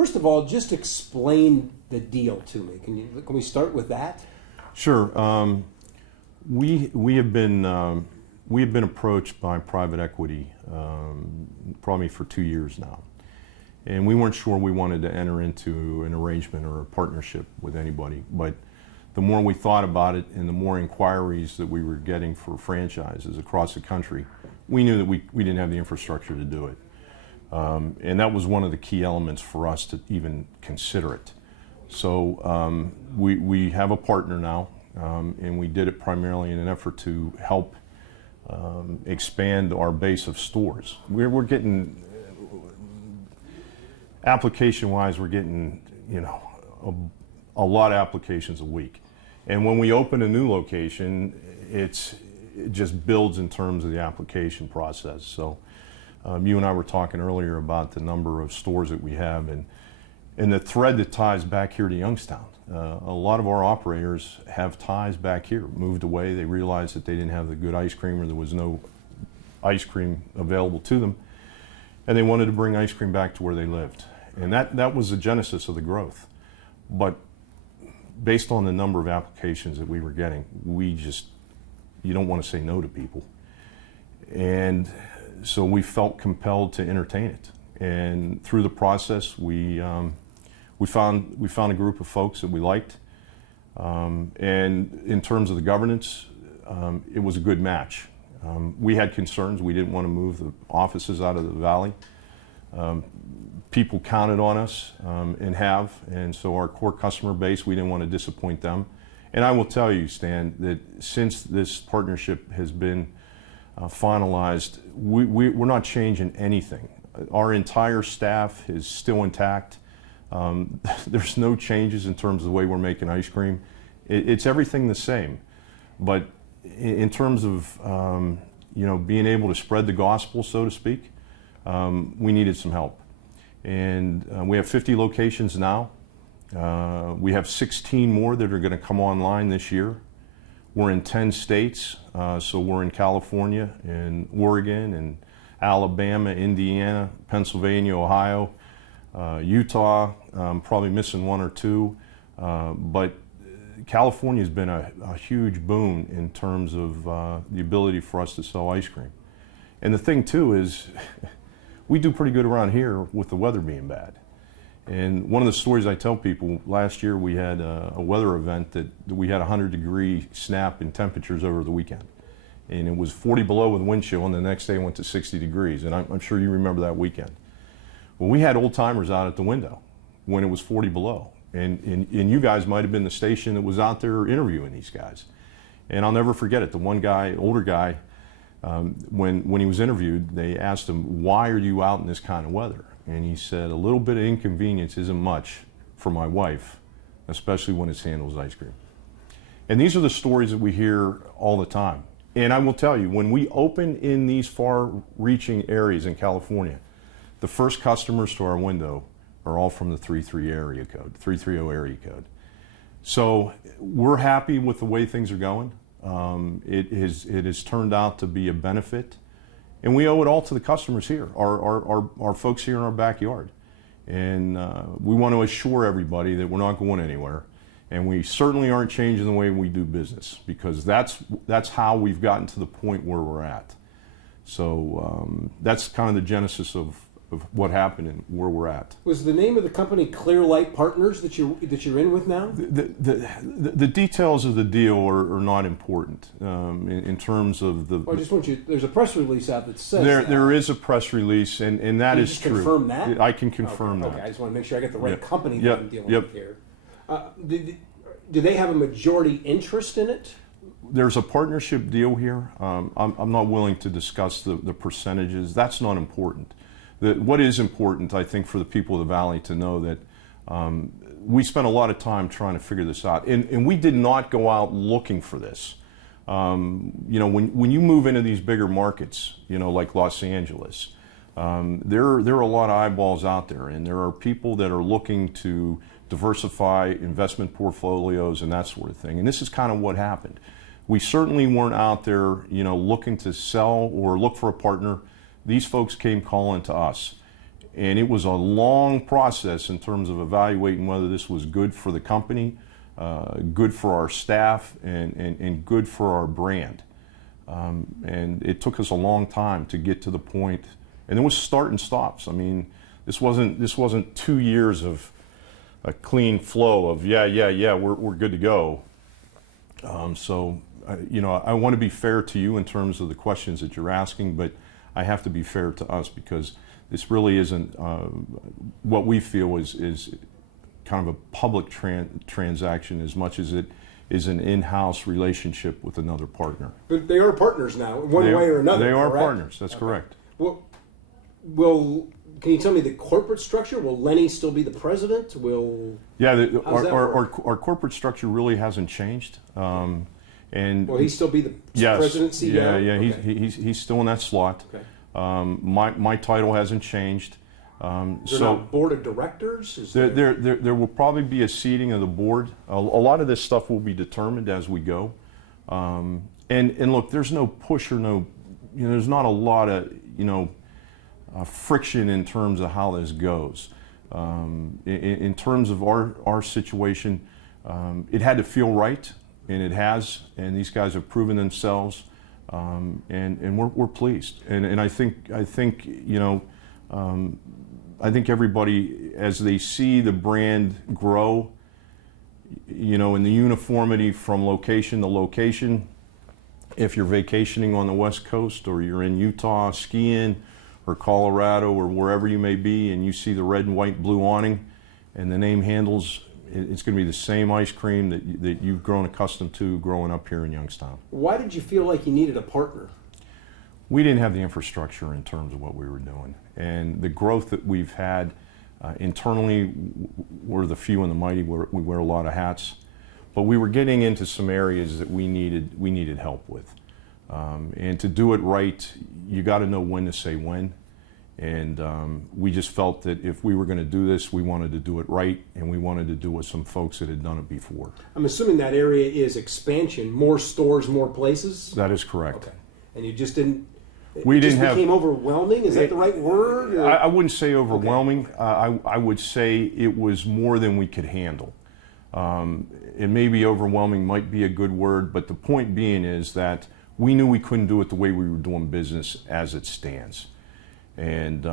first of all, just explain the deal to me. Can we start with that? Sure. We have been approached by private equity probably for 2 years now, and we weren't sure we wanted to enter into an arrangement or a partnership with anybody. But the more we thought about it, and the more inquiries that we were getting for franchises across the country, we knew that we didn't have the infrastructure to do it, and that was one of the key elements for us to even consider it. So we have a partner now, and we did it primarily in an effort to help expand our base of stores. We're getting, application-wise, we're getting, a lot of applications a week. And when we open a new location, it just builds in terms of the application process. So you and I were talking earlier about the number of stores that we have, and the thread that ties back here to Youngstown. A lot of our operators have ties back here, moved away. They realized that they didn't have the good ice cream, or there was no ice cream available to them, and they wanted to bring ice cream back to where they lived. And that was the genesis of the growth. But based on the number of applications that we were getting, you don't want to say no to people. And so we felt compelled to entertain it. And through the process, we found a group of folks that we liked. And in terms of the governance, it was a good match. We had concerns. We didn't want to move the offices out of the valley. People counted on us and so our core customer base, we didn't want to disappoint them. And I will tell you, Stan, that since this partnership has been finalized, we're not changing anything. Our entire staff is still intact. There's no changes in terms of the way we're making ice cream. It's everything the same. But in terms of being able to spread the gospel, so to speak, we needed some help. And we have 50 locations now. We have 16 more that are going to come online this year. We're in 10 states, so we're in California and Oregon and Alabama, Indiana, Pennsylvania, Ohio, Utah, probably missing one or two, but California has been a huge boon in terms of the ability for us to sell ice cream. And the thing too is, we do pretty good around here with the weather being bad. And one of the stories I tell people, last year we had a weather event that we had 100-degree snap in temperatures over the weekend. And it was 40 below with wind chill, and the next day it went to 60 degrees. And I'm sure you remember that weekend. Well, we had old timers out at the window when it was 40 below. And you guys might have been the station that was out there interviewing these guys. And I'll never forget it. The one guy, older guy, when he was interviewed, they asked him, "Why are you out in this kind of weather?" And he said, "A little bit of inconvenience isn't much for my wife, especially when it's Handel's ice cream." And these are the stories that we hear all the time. And I will tell you, when we open in these far-reaching areas in California, the first customers to our window are all from the 330 area code. So we're happy with the way things are going. It has turned out to be a benefit, and we owe it all to the customers here, our folks here in our backyard. And we want to assure everybody that we're not going anywhere, and we certainly aren't changing the way we do business, because that's how we've gotten to the point where we're at. So that's kind of the genesis of what happened and where we're at. Was the name of the company Clear Light Partners that you're in with now? The details of the deal are not important in terms of the. Well, I just want you. There's a press release out that says that. There is a press release, and that is true. Confirm that? I can confirm that. Okay, I just want to make sure I get the right company that I'm dealing with here. Do they have a majority interest in it? There's a partnership deal here. I'm not willing to discuss the percentages. That's not important. What is important, I think, for the people of the Valley to know that we spent a lot of time trying to figure this out. And we did not go out looking for this. When you move into these bigger markets, like Los Angeles, there are a lot of eyeballs out there, and there are people that are looking to diversify investment portfolios and that sort of thing. And this is kind of what happened. We certainly weren't out there, looking to sell or look for a partner. These folks came calling to us. And it was a long process in terms of evaluating whether this was good for the company, good for our staff, and good for our brand. And it took us a long time to get to the point, and there was start and stops. I mean, this wasn't 2 years of a clean flow of we're good to go. I want to be fair to you in terms of the questions that you're asking, but I have to be fair to us because this really isn't what we feel is kind of a public transaction as much as it is an in-house relationship with another partner. But they are partners now, one way or another. They are correct? partners. That's correct. Well, can you tell me the corporate structure? Will Lenny still be the president? Our corporate structure really hasn't changed. And will he still be the president, CEO? Yeah. Okay. He's still in that slot. Okay. My title hasn't changed. Is there not board of directors? There will probably be a seating of the board. A lot of this stuff will be determined as we go. And look, there's no push or there's not a lot of friction in terms of how this goes. In terms of our situation, it had to feel right, and it has. And these guys have proven themselves, and we're pleased. And I think everybody, as they see the brand grow, in the uniformity from location to location, if you're vacationing on the West Coast or you're in Utah skiing or Colorado or wherever you may be, and you see the red and white blue awning and the name Handel's, it's going to be the same ice cream that you've grown accustomed to growing up here in Youngstown. Why did you feel like you needed a partner? We didn't have the infrastructure in terms of what we were doing. And the growth that we've had internally, we're the few and the mighty, we wear a lot of hats. But we were getting into some areas that we needed help with. And to do it right, you got to know when to say when. And we just felt that if we were going to do this, we wanted to do it right, and we wanted to do it with some folks that had done it before. I'm assuming that area is expansion, more stores, more places? That is correct. Okay. And you just didn't... It became overwhelming? Is that the right word? I wouldn't say overwhelming. Okay. I would say it was more than we could handle. And maybe overwhelming might be a good word, but the point being is that we knew we couldn't do it the way we were doing business as it stands. And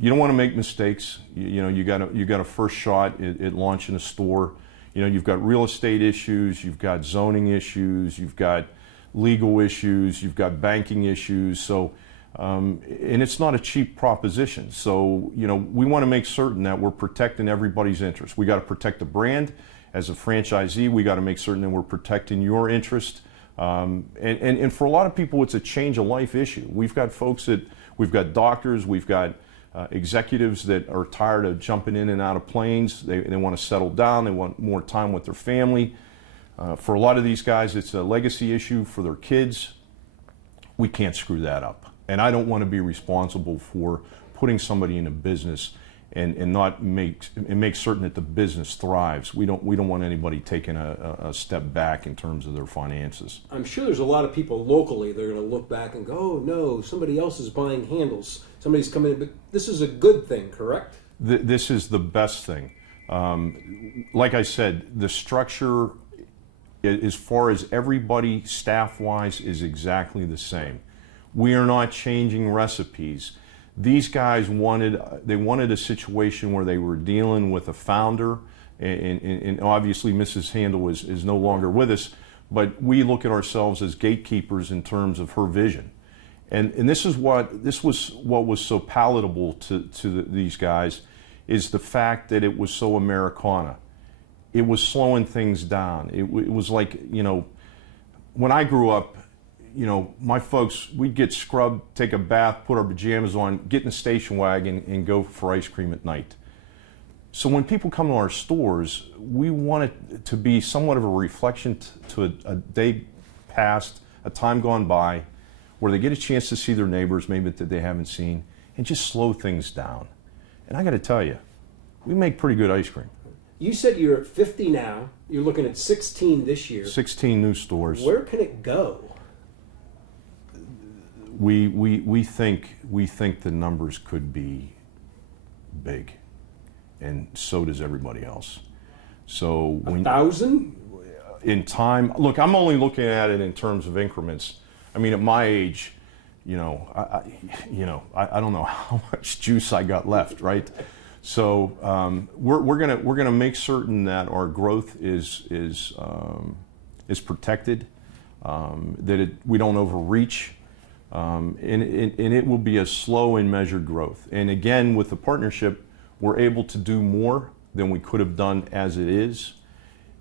you don't want to make mistakes. You got a first shot at launching a store. You've got real estate issues, you've got zoning issues, you've got legal issues, you've got banking issues. So, and it's not a cheap proposition. So, we want to make certain that we're protecting everybody's interest. We got to protect the brand. As a franchisee, we got to make certain that we're protecting your interest. And for a lot of people, it's a change of life issue. We've got doctors, we've got executives that are tired of jumping in and out of planes. They want to settle down. They want more time with their family. For a lot of these guys, it's a legacy issue for their kids. We can't screw that up. And I don't want to be responsible for putting somebody in a business and not make certain that the business thrives. We don't want anybody taking a step back in terms of their finances. I'm sure there's a lot of people locally that are going to look back and go, oh no, somebody else is buying Handels. Somebody's coming in, but this is a good thing, correct? This is the best thing. Like I said, the structure, as far as everybody staff-wise, is exactly the same. We are not changing recipes. These guys wanted a situation where they were dealing with a founder, and obviously Mrs. Handel is no longer with us, but we look at ourselves as gatekeepers in terms of her vision. And this was what was so palatable to these guys, is the fact that it was so Americana. It was slowing things down. It was like, when I grew up, my folks, we'd get scrubbed, take a bath, put our pajamas on, get in the station wagon, and go for ice cream at night. So when people come to our stores, we want it to be somewhat of a reflection to a day past, a time gone by, where they get a chance to see their neighbors, maybe that they haven't seen, and just slow things down. And I got to tell you, we make pretty good ice cream. You said you're at 50 now. You're looking at 16 this year. 16 new stores. Where can it go? We think the numbers could be big, and so does everybody else. So when 1,000? in time, look, I'm only looking at it in terms of increments. I mean, at my age, I don't know how much juice I got left, right? So we're gonna make certain that our growth is protected, that we don't overreach, and it will be a slow and measured growth. And again, with the partnership, we're able to do more than we could have done as it is,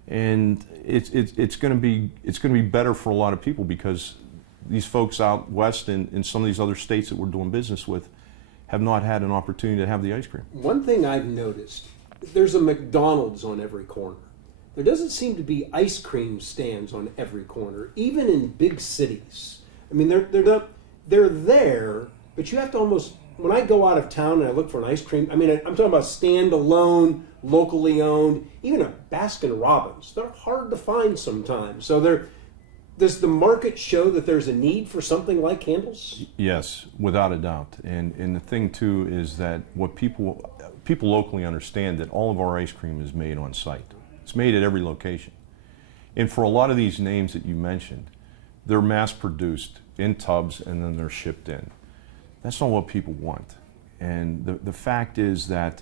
and it's going to be better for a lot of people, because these folks out west and in some of these other states that we're doing business with have not had an opportunity to have the ice cream. One thing I've noticed, there's a McDonald's on every corner. There doesn't seem to be ice cream stands on every corner, even in big cities. I mean, they're there, but you have to almost, when I go out of town and I look for an ice cream, I mean, I'm talking about standalone, locally owned, even a Baskin Robbins. They're hard to find sometimes. So does the market show that there's a need for something like Handel's? Yes, without a doubt. And the thing too is that what people locally understand, that all of our ice cream is made on site. It's made at every location. And for a lot of these names that you mentioned, they're mass produced in tubs and then they're shipped in. That's not what people want. And the fact is that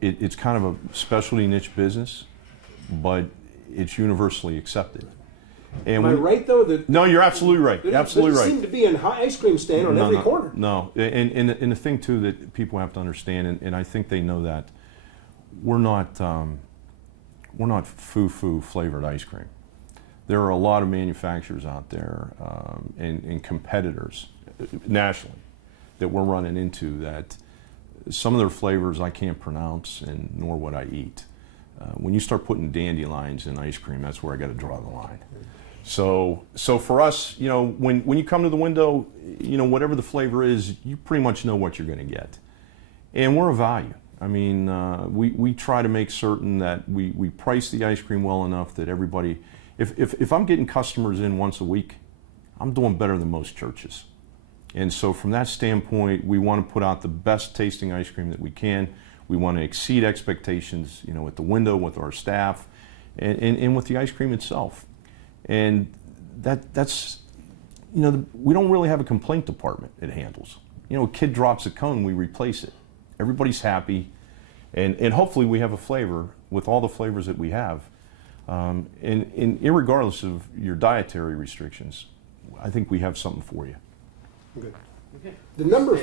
it's kind of a specialty niche business, but it's universally accepted. And Am I right though? No, you're absolutely right. Absolutely right. There doesn't seem to be an ice cream stand on every corner. No, and the thing too that people have to understand, and I think they know that, we're not foo-foo flavored ice cream. There are a lot of manufacturers out there and competitors nationally that we're running into that some of their flavors I can't pronounce, and nor would I eat. When you start putting dandelions in ice cream, that's where I got to draw the line. So for us, when you come to the window, whatever the flavor is, you pretty much know what you're going to get. And we're a value. I mean, we try to make certain that we price the ice cream well enough that everybody, if I'm getting customers in once a week, I'm doing better than most churches. And so from that standpoint, we want to put out the best tasting ice cream that we can. We want to exceed expectations, at the window with our staff and with the ice cream itself. And that's, we don't really have a complaint department at Handel's. A kid drops a cone, we replace it. Everybody's happy. And hopefully we have a flavor with all the flavors that we have. And irregardless of your dietary restrictions, I think we have something for you. Good. Okay. The number